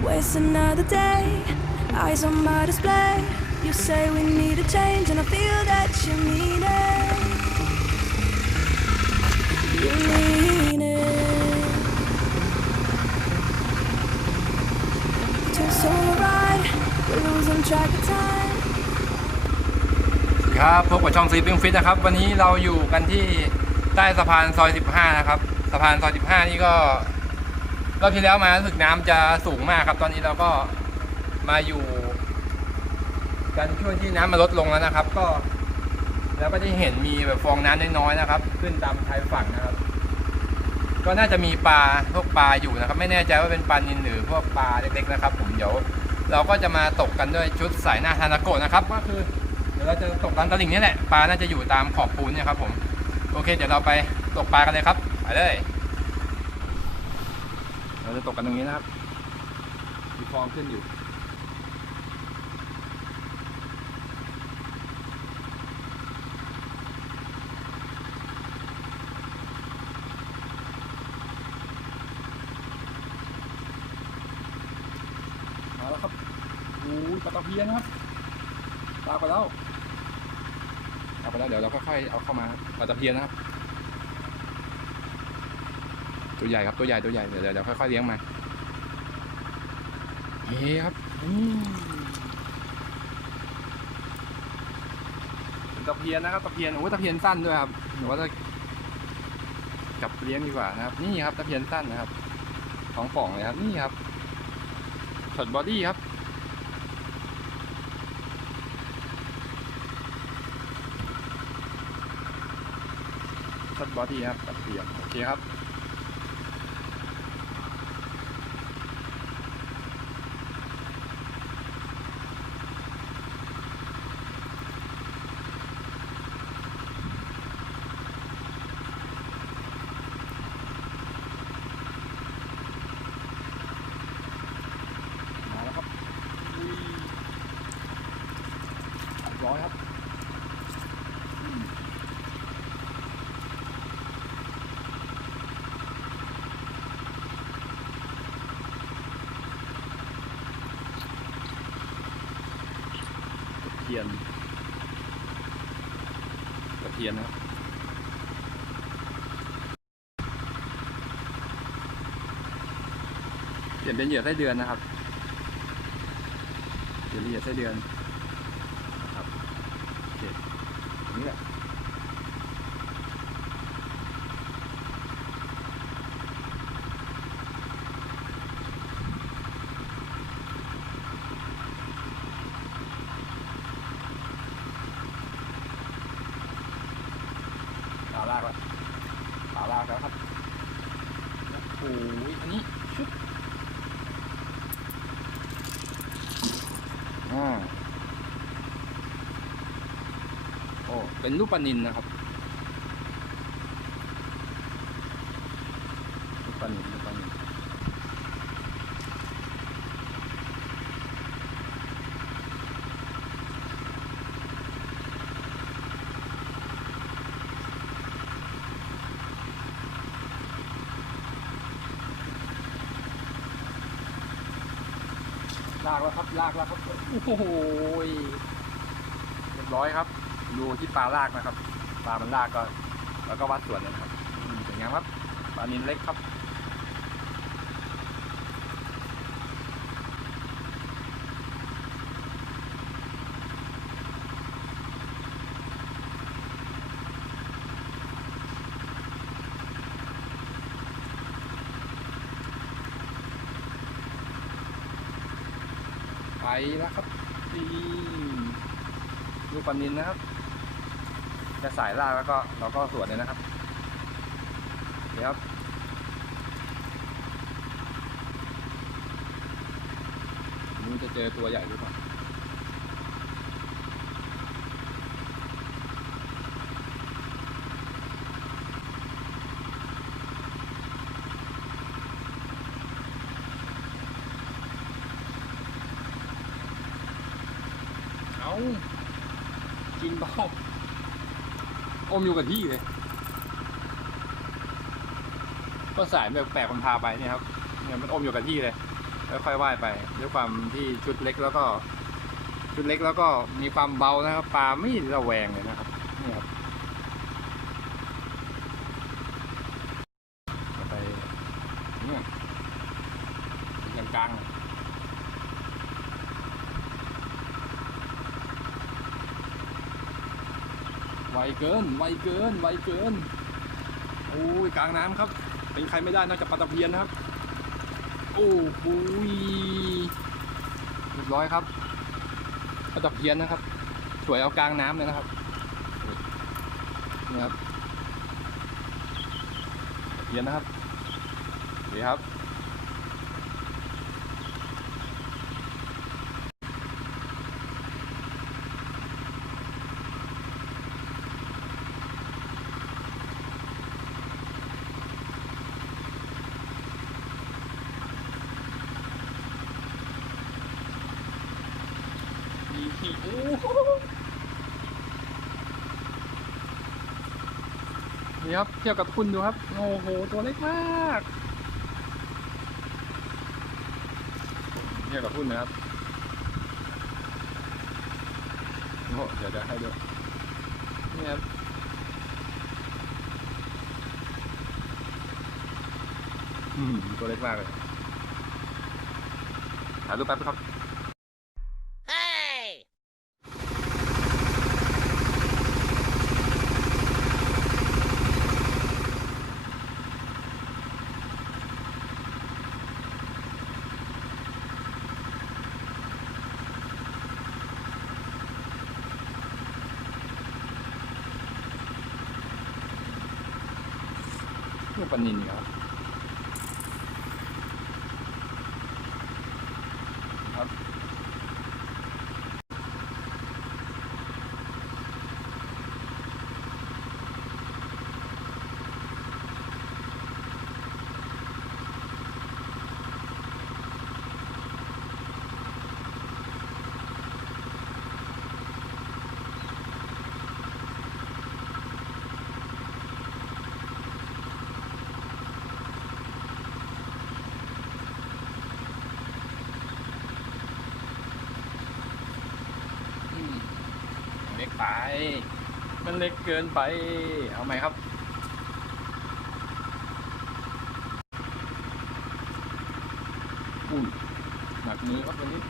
Waste another day, eyes on my display. You say we need a change, and I feel that you mean it. You mean it. Just alright, we're losing track of time. ครับพบกับช่องซีปิ้งฟิตนะครับ วันนี้เราอยู่กันที่ใต้สะพานซอย 15 นะครับ สะพานซอย 15 นี่ก็ รอบที่แล้วมารู้สึกน้ำจะสูงมากครับ ตอนนี้เราก็มาอยู่กันช่วงที่น้ำมันลดลงแล้วนะครับ ก็ แล้วก็จะเห็นมีแบบฟองน้ำน้อยๆนะครับ ขึ้นตามชายฝั่งนะครับ ก็น่าจะมีปลาพวกปลาอยู่นะครับ ไม่แน่ใจว่าเป็นปลานิลหรือพวกปลาเล็กๆนะครับ ผมเดี๋ยวเราก็จะมาตกกันด้วยชุดสายหน้าทานาโกะนะครับ ก็คือเดี๋ยวเราจะตกตามตลิ่งนี่แหละปลาน่าจะอยู่ตามขอบปูนเนี่ยครับผมโอเค เดี๋ยวเราไปตกปลากันเลยครับไปเลย เราจะตกกันตรงนี้นะครับมีฟองขึ้นอยู่มาแล้วครับโอ้ยปลาตะเพียนนะครับปลาไปแล้วเอาไปแล้วเดี๋ยวเราค่อยๆเอาเข้ามาปลาตะเพียนนะครับ ตัวใหญ่ครับตัวใหญ่ตัวใหญ่เดี๋ยวเดี๋ยวค่อยๆเลี้ยงมาเฮ้ครับอืมตะเพียนนะครับตะเพียนโอ้ตะเพียนสั้นด้วยครับหนูว่าจะจับเลี้ยงดีกว่านะครับ นี่ครับตะเพียนสั้นนะครับท้องป่องเลยครับนี่ครับช็อตบอดี้ครับช็อตบอดี้ครับตัดเปลี่ยนโอเคครับ มาแล้วครับอุ้ยเรียบร้อยครับอืม ตะเพียน ทียนนะครับเปลี่ยนเป็นเหยื่อไส้เดือนนะครับเปลี่ยนเหยื่อไส้เดือนครับโอเคอันนี้แหละปลาลากแล้วปลาลากแล้วครับโอ้ยอันนี้ชุบ อ่าโอ้ เป็นรูปปานินนะครับรูปปานินรูปปลานินลากแล้วครับลากแล้วครับ โอ้โหเรียบร้อยครับ ดูที่ปลาลากนะครับ ปลามันลากก็ แล้วก็วัดส่วนเลยนะครับอืมสวยงามครับปลานินเล็กครับไปแล้วครับนี่ดูปลานินนะครับ จะสายลากแล้วก็เราก็สวนเลยนะครับเดี๋ยวครันจะเจอตัวใหญ่หรือเปล่าเอากินเบา อมอยู่กับที่เลย ก็สายแบบแปลกมันพาไปเนี่ยครับเนี่ยมันอมอยู่กับที่เลยค่อยๆว่ายไปด้วยความที่ชุดเล็กแล้วก็ ชุดเล็กแล้วก็มีความเบานะครับปลาไม่ระแวงเลยนะครับนี่ครับเอาไปเนี่ยกลางๆไวเกิน ไวเกิน ไวเกิน โอ้ยกลางน้ำครับ เป็นใครไม่ได้นอกจากปลาตะเพียนนะครับ โอ้โหยเรียบร้อยครับปลาตะเพียนนะครับ สวยเอากลางน้ำเลยนะครับนี่ครับเพียนนะครับดีครับ นี่โอ้โห นี่ครับเทียบกับคุณดูครับ โอ้โห ตัวเล็กมากเทียบกับคุณนะครับโอ้เดี๋ยวเดี๋ยวให้ดูนี่ครับอืมตัวเล็กมากเลยถ่ายรูปแป๊บครับ ลูกปลานินครับ ครับ อืมเล็กไป มันเล็กเกินไป เอาไหมครับอุ้ยหนักมือครับวันนี้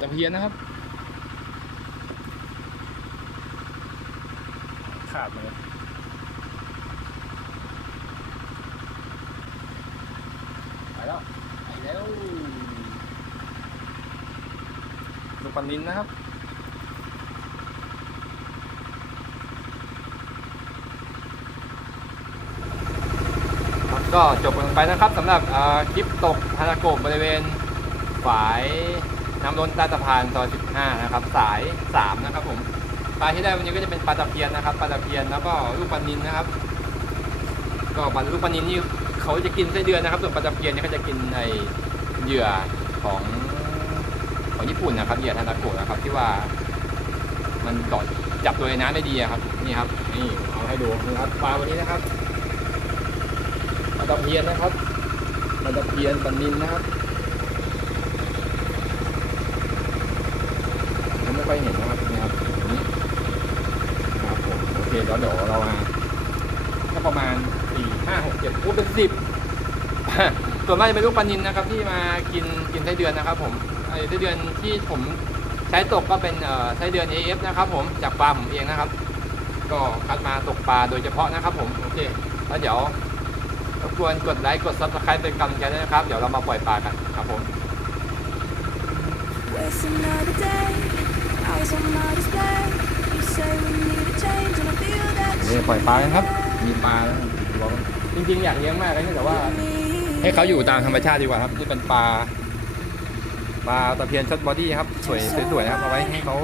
ตะเพียนนะครับ ขาดมาเลยไปแล้ว ไปแล้ว ลูกปันนินนะครับ ก็จบกันไปนะครับสำหรับคลิปตกฮานาโกะบริเวณฝายน้ำล้นใต้สะพานซอย 15 นะครับ สาย 3 นะครับผมปลาที่ได้วันนี้ก็จะเป็นปลาตะเพียนนะครับปลาตะเพียนแล้วก็ลูกปลานินนะครับ ก็ปลาลูกปลานินนี่เขาจะกินไส้เดือนนะครับ ส่วนปลาตะเพียนเนี่ยเขาจะกินในเหยื่อของของญี่ปุ่นนะครับเหยื่อฮานาโกะนะครับที่ว่ามันเกาะจับตัวในน้ำได้ดีครับนี่ครับนี่เอาให้ดูนะครับปลาวันนี้นะครับ ปลาตะเพียนนะครับปลาตะเพียนปนินนะครับยังไม่ค่อยเห็นนะครับนี่ครับนนี้ครับผมโอเคแล้วเดี๋ยวเรามาก็ประมาณสี่ห้าหกเจ็ดโอ้เป็นสิบส่วนมากจะเป็นลูกปนินนะครับ ที่มากินกินไส้เดือนนะครับ ผมไอ้ไส้เดือนที่ผมใช้ตกก็เป็นไส้เดือน AF นะครับ ผมจากปลาผมเองนะครับ ก็คัดมาตกปลาโดยเฉพาะนะครับ ผมโอเคแล้วเดี๋ยว รบกวนกดไลค์กด subscribe เป็นกำลังใจด้วยนะครับ เดี๋ยวเรามาปล่อยปลากันครับผม Waste another day, eyes on my display. You say we need a change, and I feel that นี่ปล่อยปลากันครับ มีปลาแล้วลองจริงๆอยากเลี้ยงมากเลยแต่ว่า ให้เขาอยู่ตามธรรมชาติดีกว่าครับที่เป็นปลาปลาตะเพียนช็อตบอดี้ครับสวยสวยๆนะครับเอาไว้ให้เขา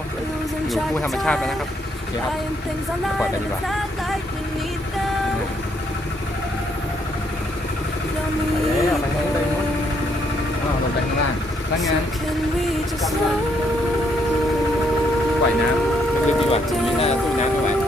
อยู่คู่ธรรมชาติไปนะครับโอเคครับ Buying things online, Poi and arriva. it's not like we need them. Don't ไป แล้วไป need ทางนู้นไปทางนู้นอ้าวลงไปข้างล่างด้านงาน Can we just slow ปล่อยน้ำลึกๆดีกว่าตรงนี้น่าจะตู้น้ำไม่ไหว